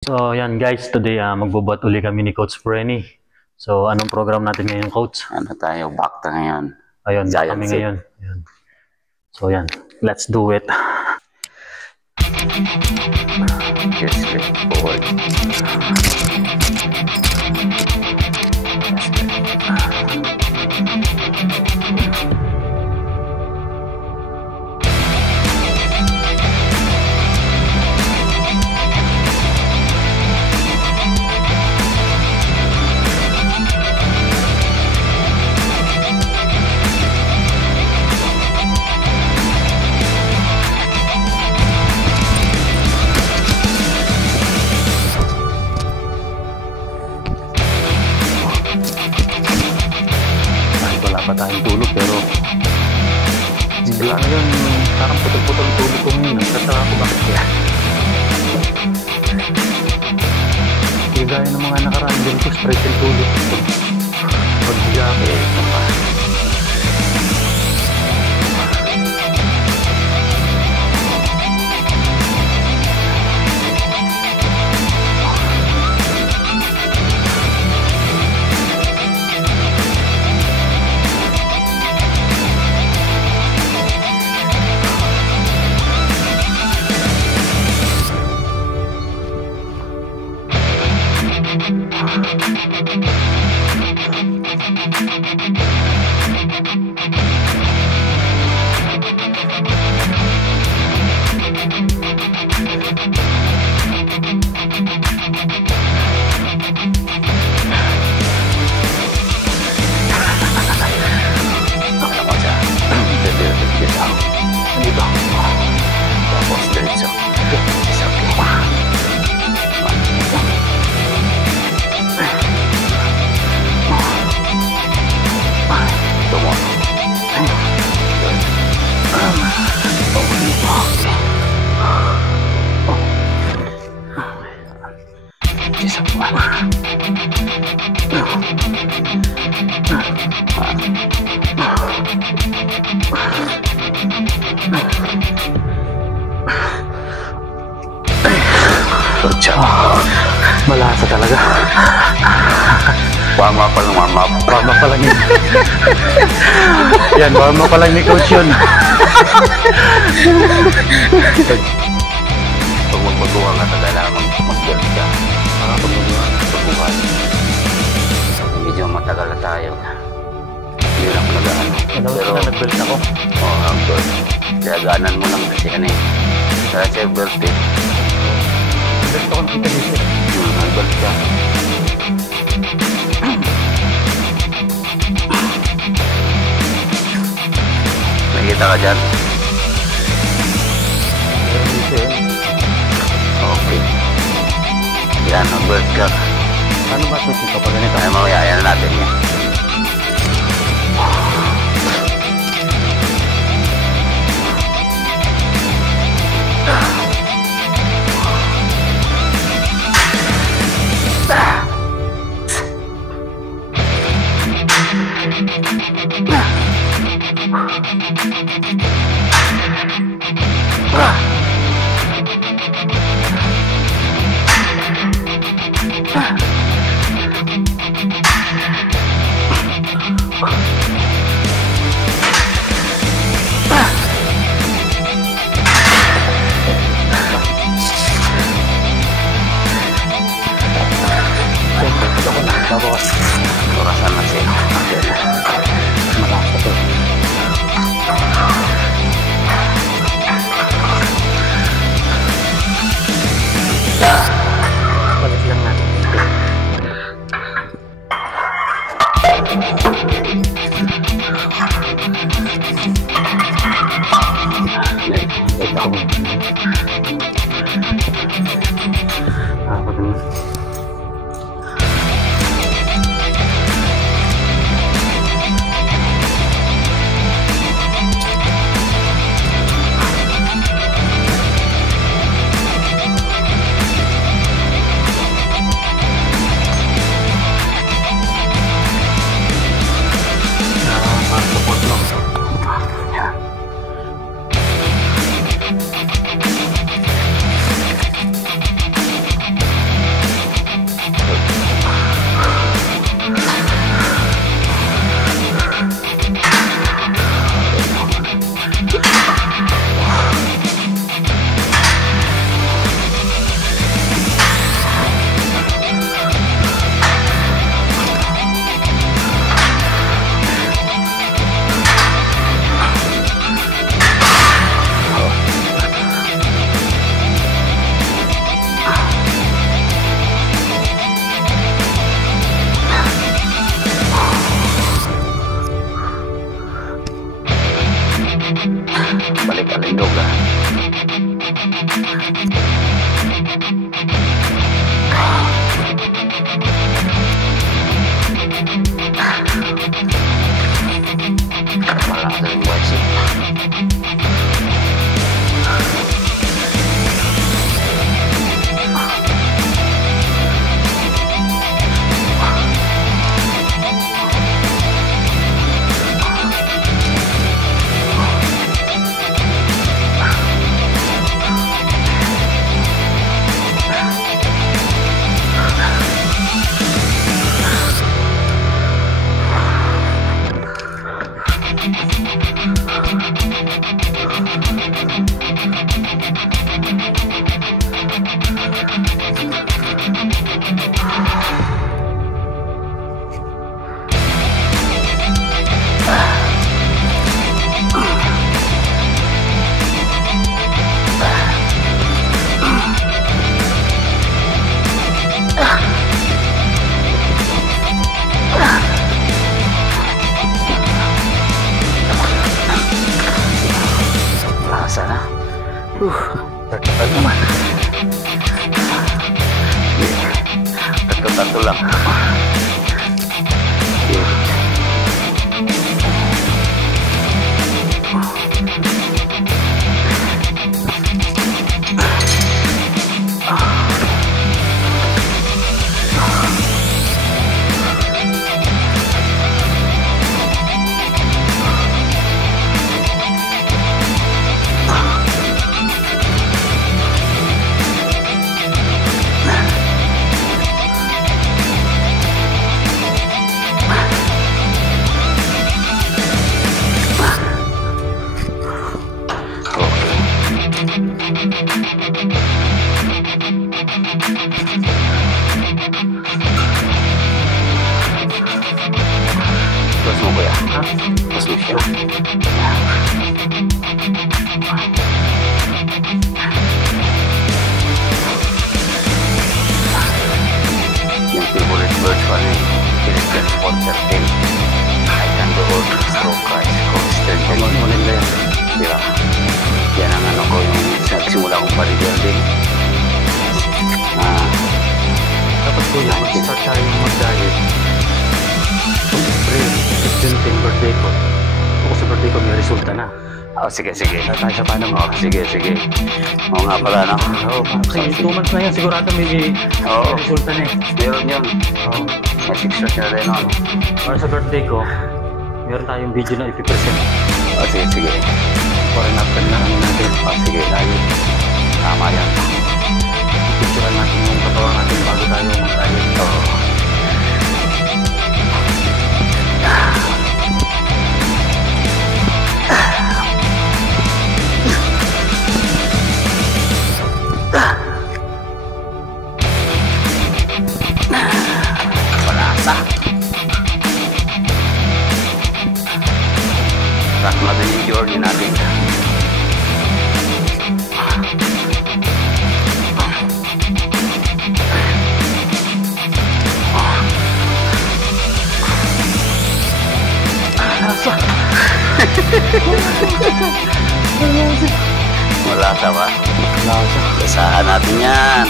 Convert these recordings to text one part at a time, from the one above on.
So, yan guys, today magbubuhat uli kami ni Coach Frenny. So, anong program natin ngayon, Coach? Ano tayo, bakta ngayon. Ayun, kami ngayon. Ayan. So, yan, let's do it. Yes, let's forward. Wala pa tayong tulog pero wala yun, parang putol-putol tulog ko ngayon. Nagtataka ako bakit kaya. Hindi gaya ng mga nakaraan din ko, straight yung tulog. Pag-biga ako eh, malasa talaga. Warm up pa lang, warm up. Warm up pa lang yun. Yan, warm up pa lang ni Coach yun. Pag magpagawa ka, kailangan mag-build ka. Pagbubuhat. Medyo matagal na tayo. Hindi lang palagaan. Pero nag-build ako. Oo, ang-build. Kayaganan mo lang kasi ano eh. Kaya siya build eh. Build ako ng kita dito. Nag-build ka. Nakikita ka dyan? Okay. Yan, nag-build ka. Ano ba ito kapag ganito? Ay, mamaya, ayan natin yan. Ito lang. Terus mo kuya? Ha? Terus mo siya? Yung favorite birds ko ano Philippine Porter Tail. I can do all the stroke guys. Constant and Maganda yan. diba? Yan ang ano ko yung simula kong bodybuilding. Dapat kuya, mag-start tayo mag-diet. Siyempre, 15 birthday ko. Ako sa birthday ko may resulta na. Oh, sige. Tayo sa Panama. Oh, sige. Oo nga pala, no? Oo, kasi 2 months na yan, sigurado may Oo. resulta na eh. Meron yun. Oo. May 6 years na rin, no? Para sa birthday ko, meron tayong video na ipipresent. Oh, sige. Foreign after na ano natin. Oh, sige. Tama yan. Picturean natin yung katawan natin bago tayo mag-diet. Oo. Malasa. Takma din yung journey natin. Lasa! Malasa ba? Lasa. Basahan natin yan.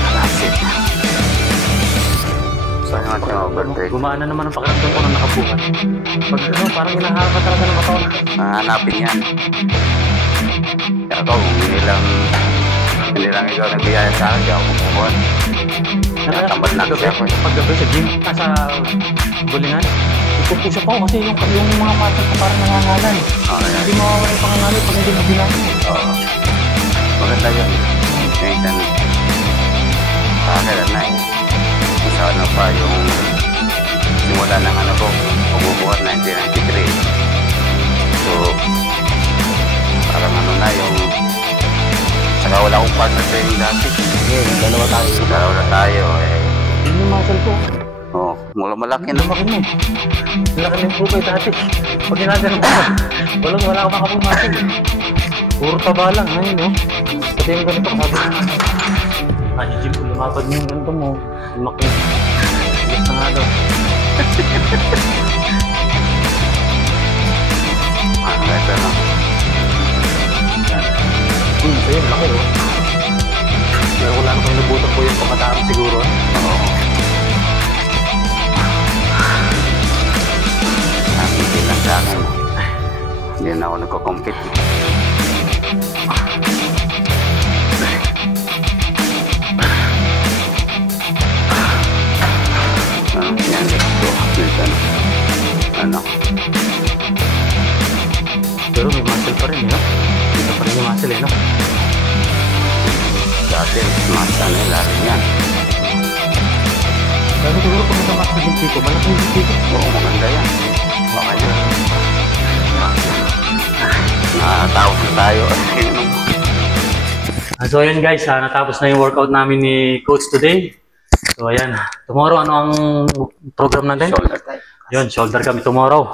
Malasit. Saan natin yung birthday? Gumaan na naman ang pakiramdam ko na nakabuhat. Pag ano, parang hinaharap ka talaga ng katawan. Hanapin yan. Kaya ako, hindi lang ikaw nagbiyaya sa akin, di ako kumukuhan. Tambal na kasi ako. Paggabi sa gym, sa bulingan, ipupush up ako kasi yung mga muscle ko parang nangangalan. Hindi mawawala yung pangangalan pag hindi mo bilang. Oo. Maganda yun. Ngayon, sa akin na eh. Sa ano pa yung simula ng ano ko, pagbubuhat 1993. So, parang ano na yung saka wala akong partner training dati. Dalawa tayo eh. Yun yung muscle ko. Oo, mula malaki na. Lumaki na eh. Laki na yung pupay dati. Pag ginagano ko, wala ka makapong muscle. Puro taba lang. Ngayon no? Pati yung ganito sabi na gym ko, lumapad mo yung ganito mo. Lumaki. Ilit na nga daw. Ito na. Sa'yo, laki oh. Pero wala na kayo nabutan ko yung pagkatama siguro. Oo. Hindi lang sa akin. Hindi na ako nagko-compete. Yan, let's go. Ano? Pero may muscle pa rin, no? Dito pa rin yung muscle, no? Dati, mas ano, lalo yan. Pero siguro kung ito muscle yung tiko, malaki yung tiko. Oo, maganda yan. Baka yan. Nakatawag na tayo. So ayan guys, natapos na yung workout namin ni Coach today. So ayan, tomorrow ano ang program natin? Shoulder type. Yun, shoulder kami tomorrow.